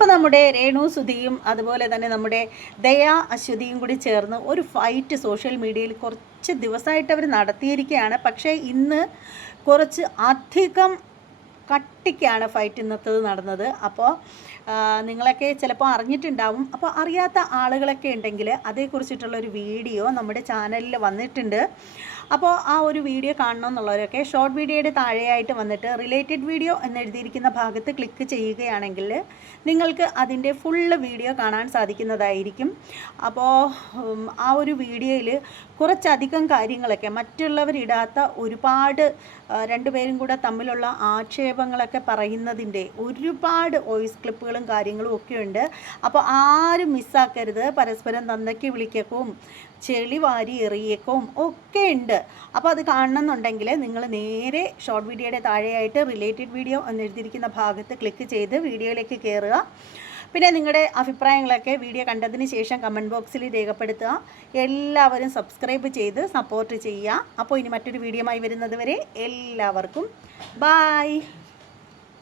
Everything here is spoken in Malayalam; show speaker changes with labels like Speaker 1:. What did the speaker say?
Speaker 1: അപ്പോൾ നമ്മുടെ രേണു സുധിയും അതുപോലെ തന്നെ നമ്മുടെ ദയാ അശ്വതിയും കൂടി ചേർന്ന് ഒരു ഫൈറ്റ് സോഷ്യൽ മീഡിയയിൽ കുറച്ച് ദിവസമായിട്ട് അവർ നടത്തിയിരിക്കുകയാണ്. പക്ഷേ ഇന്ന് കുറച്ച് അധികം കട്ടിക്കാണ് ഫൈറ്റ് ഇന്നത്തത് നടന്നത്. അപ്പോൾ നിങ്ങളൊക്കെ ചിലപ്പോൾ അറിഞ്ഞിട്ടുണ്ടാവും. അപ്പോൾ അറിയാത്ത ആളുകളൊക്കെ ഉണ്ടെങ്കിൽ അതേക്കുറിച്ചിട്ടുള്ള ഒരു വീഡിയോ നമ്മുടെ ചാനലിൽ വന്നിട്ടുണ്ട്. അപ്പോൾ ആ ഒരു വീഡിയോ കാണണം എന്നുള്ളവരൊക്കെ ഷോർട്ട് വീഡിയോയുടെ താഴെയായിട്ട് വന്നിട്ട് റിലേറ്റഡ് വീഡിയോ എന്നെഴുതിയിരിക്കുന്ന ഭാഗത്ത് ക്ലിക്ക് ചെയ്യുകയാണെങ്കിൽ നിങ്ങൾക്ക് അതിന്റെ ഫുള്ള് വീഡിയോ കാണാൻ സാധിക്കുന്നതായിരിക്കും. അപ്പോൾ ആ ഒരു വീഡിയോയിൽ കുറച്ചധികം കാര്യങ്ങളൊക്കെ മറ്റുള്ളവരിടാത്ത ഒരുപാട് രണ്ടുപേരും കൂടെ തമ്മിലുള്ള ആക്ഷേപങ്ങളൊക്കെ പറയുന്നതിന്റെ ഒരുപാട് വോയിസ് ക്ലിപ്പുകളും കാര്യങ്ങളും ഒക്കെ ഉണ്ട് അപ്പോൾ ആരും മിസ്സാക്കരുത്. പരസ്പരം തന്തയ്ക്ക് വിളിക്കക്കും ചെളി വാരി എറിയേക്കും ഒക്കെ ഉണ്ട്. അപ്പോൾ അത് കാണണമെന്നുണ്ടെങ്കിൽ നിങ്ങൾ നേരെ ഷോർട്ട് വീഡിയോയുടെ താഴെയായിട്ട് റിലേറ്റഡ് വീഡിയോ എന്നെഴുതിയിരിക്കുന്ന ഭാഗത്ത് ക്ലിക്ക് ചെയ്ത് വീഡിയോയിലേക്ക് കയറുക. പിന്നെ നിങ്ങളുടെ അഭിപ്രായങ്ങളൊക്കെ വീഡിയോ കണ്ടതിന് ശേഷം കമന്റ് ബോക്സിൽ രേഖപ്പെടുത്തുക. എല്ലാവരും സബ്സ്ക്രൈബ് ചെയ്ത് സപ്പോർട്ട് ചെയ്യുക. അപ്പോൾ ഇനി മറ്റൊരു വീഡിയോമായി വരുന്നത് വരെ എല്ലാവർക്കും ബായ്